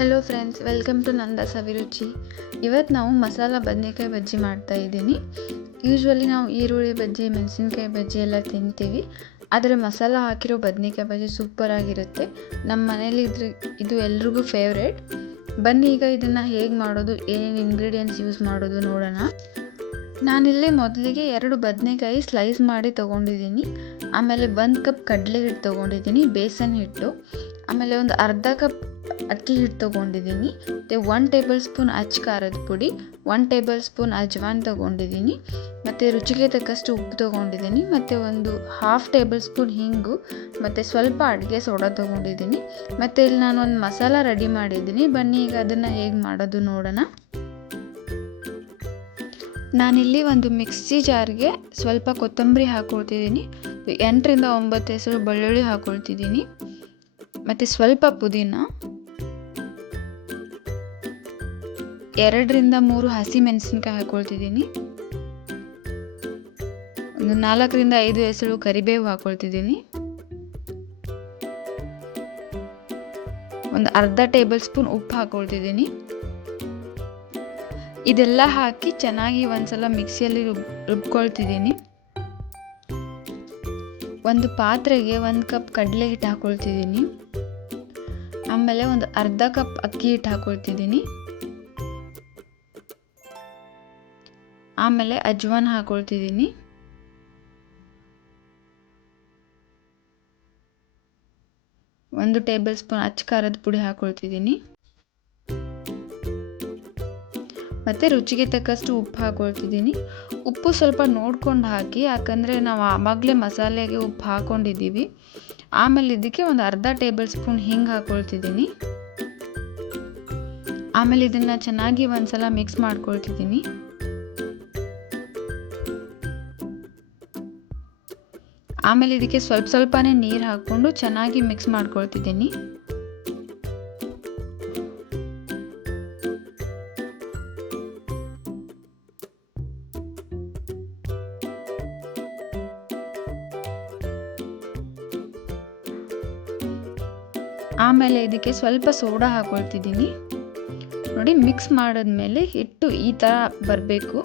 Hello friends, welcome to ನಂದ ಸವಿರುಚಿ. ಇವತ್ತು ನಾವು ಮಸಾಲ ಬದನೆಕಾಯಿ ಬಜ್ಜಿ ಮಾಡ್ತಾ ಇದ್ದೀನಿ. ಯೂಶ್ವಲಿ ನಾವು ಈರುಳ್ಳಿ ಬಜ್ಜಿ, ಮೆಣಸಿನ್ಕಾಯಿ ಬಜ್ಜಿ ಎಲ್ಲ ತಿಂತೀವಿ. ಆದರೆ ಮಸಾಲ ಹಾಕಿರೋ ಬದನೆಕಾಯಿ ಬಜ್ಜಿ ಸೂಪರ್ ಆಗಿರುತ್ತೆ. ನಮ್ಮ ಮನೇಲಿ ಇದು ಎಲ್ರಿಗೂ ಫೇವ್ರೇಟ್. ಬನ್ನಿ ಈಗ ಇದನ್ನು ಹೇಗೆ ಮಾಡೋದು, ಏನೇನು ಇಂಗ್ರೀಡಿಯೆಂಟ್ಸ್ ಯೂಸ್ ಮಾಡೋದು ನೋಡೋಣ. ನಾನಿಲ್ಲಿ ಮೊದಲಿಗೆ 2 ಬದನೆಕಾಯಿ ಸ್ಲೈಸ್ ಮಾಡಿ ತೊಗೊಂಡಿದ್ದೀನಿ. ಆಮೇಲೆ 1 ಕಪ್ ಕಡಲೆ ಹಿಟ್ಟು ತೊಗೊಂಡಿದ್ದೀನಿ, ಬೇಸನ್ ಹಿಟ್ಟು. ಆಮೇಲೆ ಒಂದು ಅರ್ಧ ಕಪ್ ಅಕ್ಕಿ ಹಿಟ್ಟು ತೊಗೊಂಡಿದ್ದೀನಿ. ಮತ್ತು 1 ಟೇಬಲ್ ಸ್ಪೂನ್ ಅಚ್ಚ ಖಾರದ ಪುಡಿ, 1 ಟೇಬಲ್ ಸ್ಪೂನ್ ಅಜ್ವಾನ್ ತೊಗೊಂಡಿದ್ದೀನಿ. ಮತ್ತು ರುಚಿಗೆ ತಕ್ಕಷ್ಟು ಉಪ್ಪು ತೊಗೊಂಡಿದ್ದೀನಿ. ಮತ್ತು ಒಂದು 1/2 ಟೇಬಲ್ ಸ್ಪೂನ್ ಹಿಂಗು ಮತ್ತು ಸ್ವಲ್ಪ ಅಡುಗೆ ಸೋಡಾ ತೊಗೊಂಡಿದ್ದೀನಿ. ಮತ್ತು ಇಲ್ಲಿ ನಾನು ಒಂದು ಮಸಾಲ ರೆಡಿ ಮಾಡಿದ್ದೀನಿ. ಬನ್ನಿ ಈಗ ಅದನ್ನು ಹೇಗೆ ಮಾಡೋದು ನೋಡೋಣ. ನಾನಿಲ್ಲಿ ಒಂದು ಮಿಕ್ಸಿ ಜಾರ್ಗೆ ಸ್ವಲ್ಪ ಕೊತ್ತಂಬರಿ ಹಾಕ್ಕೊಳ್ತಿದ್ದೀನಿ. 8ರಿಂದ 9 ಹೆಸರು ಬೆಳ್ಳುಳ್ಳಿ ಹಾಕ್ಕೊಳ್ತಿದ್ದೀನಿ. ಮತ್ತು ಸ್ವಲ್ಪ ಪುದೀನ, 2ರಿಂದ 3 ಹಸಿ ಮೆಣಸಿನ್ಕಾಯಿ ಹಾಕ್ಕೊಳ್ತಿದ್ದೀನಿ. ಒಂದು 4ರಿಂದ 5 ಹೆಸರು ಕರಿಬೇವು ಹಾಕ್ಕೊಳ್ತಿದ್ದೀನಿ. ಒಂದು ಅರ್ಧ ಟೇಬಲ್ ಸ್ಪೂನ್ ಉಪ್ಪು ಹಾಕ್ಕೊಳ್ತಿದ್ದೀನಿ. ಇದೆಲ್ಲ ಹಾಕಿ ಚೆನ್ನಾಗಿ ಒಂದ್ಸಲ ಮಿಕ್ಸಿಯಲ್ಲಿ ರುಬ್ಕೊಳ್ತಿದ್ದೀನಿ. ಒಂದು ಪಾತ್ರೆಗೆ 1 ಕಪ್ ಕಡಲೆ ಹಿಟ್ಟು ಹಾಕ್ಕೊಳ್ತಿದ್ದೀನಿ. ಆಮೇಲೆ ಒಂದು ಅರ್ಧ ಕಪ್ ಅಕ್ಕಿ ಹಿಟ್ಟು ಹಾಕ್ಕೊಳ್ತಿದ್ದೀನಿ. ಆಮೇಲೆ ಅಜ್ವಾನ್ ಹಾಕ್ಕೊಳ್ತಿದ್ದೀನಿ. ಒಂದು ಟೇಬಲ್ ಸ್ಪೂನ್ ಅಚ್ಚ ಖಾರದ ಪುಡಿ ಹಾಕ್ಕೊಳ್ತಿದ್ದೀನಿ. ಮತ್ತು ರುಚಿಗೆ ತಕ್ಕಷ್ಟು ಉಪ್ಪು ಹಾಕ್ಕೊಳ್ತಿದ್ದೀನಿ. ಉಪ್ಪು ಸ್ವಲ್ಪ ನೋಡ್ಕೊಂಡು ಹಾಕಿ, ಯಾಕಂದರೆ ನಾವು ಆವಾಗಲೇ ಮಸಾಲೆಗೆ ಉಪ್ಪು ಹಾಕ್ಕೊಂಡಿದ್ದೀವಿ. ಆಮೇಲೆ ಇದಕ್ಕೆ ಒಂದು ಅರ್ಧ ಟೇಬಲ್ ಸ್ಪೂನ್ ಹಿಂಗೆ ಹಾಕ್ಕೊಳ್ತಿದ್ದೀನಿ. ಆಮೇಲೆ ಇದನ್ನು ಚೆನ್ನಾಗಿ ಒಂದ್ಸಲ ಮಿಕ್ಸ್ ಮಾಡ್ಕೊಳ್ತಿದ್ದೀನಿ. ಆಮೇಲೆ ಇದಕ್ಕೆ ಸ್ವಲ್ಪನೇ ನೀರು ಹಾಕ್ಕೊಂಡು ಚೆನ್ನಾಗಿ ಮಿಕ್ಸ್ ಮಾಡ್ಕೊಳ್ತಿದ್ದೀನಿ. ಆಮೇಲೆ ಇದಕ್ಕೆ ಸ್ವಲ್ಪ ಸೋಡಾ ಹಾಕ್ಕೊಳ್ತಿದ್ದೀನಿ. ನೋಡಿ, ಮಿಕ್ಸ್ ಮಾಡಿದ್ಮೇಲೆ ಹಿಟ್ಟು ಈ ಥರ ಬರಬೇಕು.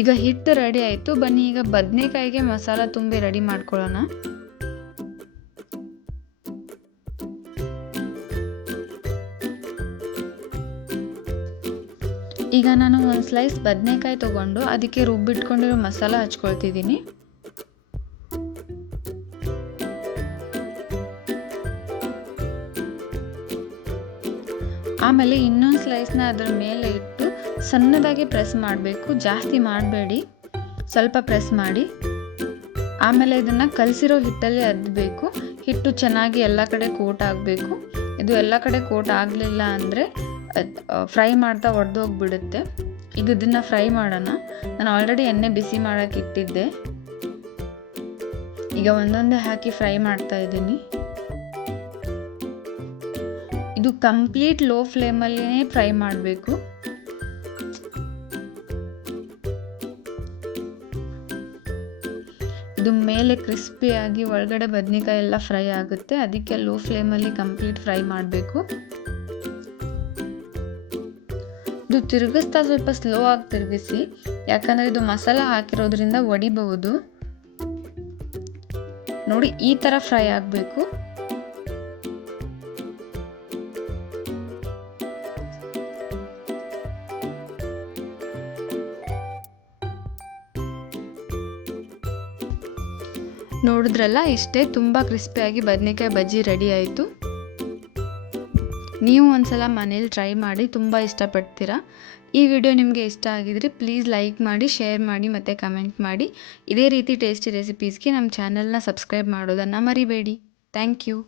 ಈಗ ಹಿಟ್ಟು ರೆಡಿ ಆಯಿತು. ಬನ್ನಿ ಈಗ ಬದನೆಕಾಯಿಗೆ ಮಸಾಲ ತುಂಬಿ ರೆಡಿ ಮಾಡ್ಕೊಳ್ಳೋಣ. ಈಗ ನಾನು ಒಂದು ಸ್ಲೈಸ್ ಬದನೆಕಾಯಿ ತೊಗೊಂಡು ಅದಕ್ಕೆ ರುಬ್ಬಿಟ್ಕೊಂಡಿರೋ ಮಸಾಲ ಹಚ್ಕೊಳ್ತಿದ್ದೀನಿ. ಆಮೇಲೆ ಇನ್ನೊಂದು ಸ್ಲೈಸ್ನ ಅದರ ಮೇಲೆ ಇಟ್ಟು ಸಣ್ಣದಾಗಿ ಪ್ರೆಸ್ ಮಾಡಬೇಕು, ಜಾಸ್ತಿ ಮಾಡಬೇಡಿ, ಸ್ವಲ್ಪ ಪ್ರೆಸ್ ಮಾಡಿ. ಆಮೇಲೆ ಇದನ್ನು ಕಲಸಿರೋ ಹಿಟ್ಟಲ್ಲಿ ಅದ್ದಬೇಕು. ಹಿಟ್ಟು ಚೆನ್ನಾಗಿ ಎಲ್ಲ ಕಡೆ ಕೋಟ್ ಆಗಬೇಕು. ಇದು ಎಲ್ಲ ಕಡೆ ಕೋಟ್ ಆಗಲಿಲ್ಲ ಅಂದರೆ ಫ್ರೈ ಮಾಡ್ತಾ ಒಡೆದೋಗ್ಬಿಡುತ್ತೆ. ಈಗ ಇದನ್ನು ಫ್ರೈ ಮಾಡೋಣ. ನಾನು ಆಲ್ರೆಡಿ ಎಣ್ಣೆ ಬಿಸಿ ಮಾಡೋಕ್ಕೆ ಇಟ್ಟಿದ್ದೆ. ಈಗ ಒಂದೊಂದೇ ಹಾಕಿ ಫ್ರೈ ಮಾಡ್ತಾ ಇದ್ದೀನಿ. ಇದು ಕಂಪ್ಲೀಟ್ ಲೋ ಫ್ಲೇಮಲ್ಲೇ ಫ್ರೈ ಮಾಡಬೇಕು. ಇದು ಮೇಲೆ ಕ್ರಿಸ್ಪಿಯಾಗಿ ಒಳಗಡೆ ಬದನೆಕಾಯಿ ಎಲ್ಲ ಫ್ರೈ ಆಗುತ್ತೆ. ಅದಕ್ಕೆ ಲೋ ಫ್ಲೇಮಲ್ಲಿ ಕಂಪ್ಲೀಟ್ ಫ್ರೈ ಮಾಡಬೇಕು. ಇದು ತಿರುಗಿಸ್ತಾ ಸ್ವಲ್ಪ ಸ್ಲೋ ಆಗಿ ತಿರುಗಿಸಿ, ಯಾಕಂದರೆ ಇದು ಮಸಾಲ ಹಾಕಿರೋದ್ರಿಂದ ಒಡಿಬಹುದು. ನೋಡಿ, ಈ ಥರ ಫ್ರೈ ಆಗಬೇಕು. ನೋಡಿದ್ರಲ್ಲ, ಇಷ್ಟೇ, ತುಂಬ ಕ್ರಿಸ್ಪಿಯಾಗಿ ಬದನೆಕಾಯಿ ಬಜ್ಜಿ ರೆಡಿ ಆಯಿತು. ನೀವು ಒಂದ್ಸಲ ಮನೇಲಿ ಟ್ರೈ ಮಾಡಿ, ತುಂಬ ಇಷ್ಟಪಡ್ತೀರಾ. ಈ ವಿಡಿಯೋ ನಿಮಗೆ ಇಷ್ಟ ಆಗಿದ್ರೆ ಪ್ಲೀಸ್ ಲೈಕ್ ಮಾಡಿ, ಶೇರ್ ಮಾಡಿ ಮತ್ತು ಕಮೆಂಟ್ ಮಾಡಿ. ಇದೇ ರೀತಿ ಟೇಸ್ಟಿ ರೆಸಿಪೀಸ್ಗೆ ನಮ್ಮ ಚಾನಲ್ನ ಸಬ್ಸ್ಕ್ರೈಬ್ ಮಾಡೋದನ್ನು ಮರಿಬೇಡಿ. Thank you.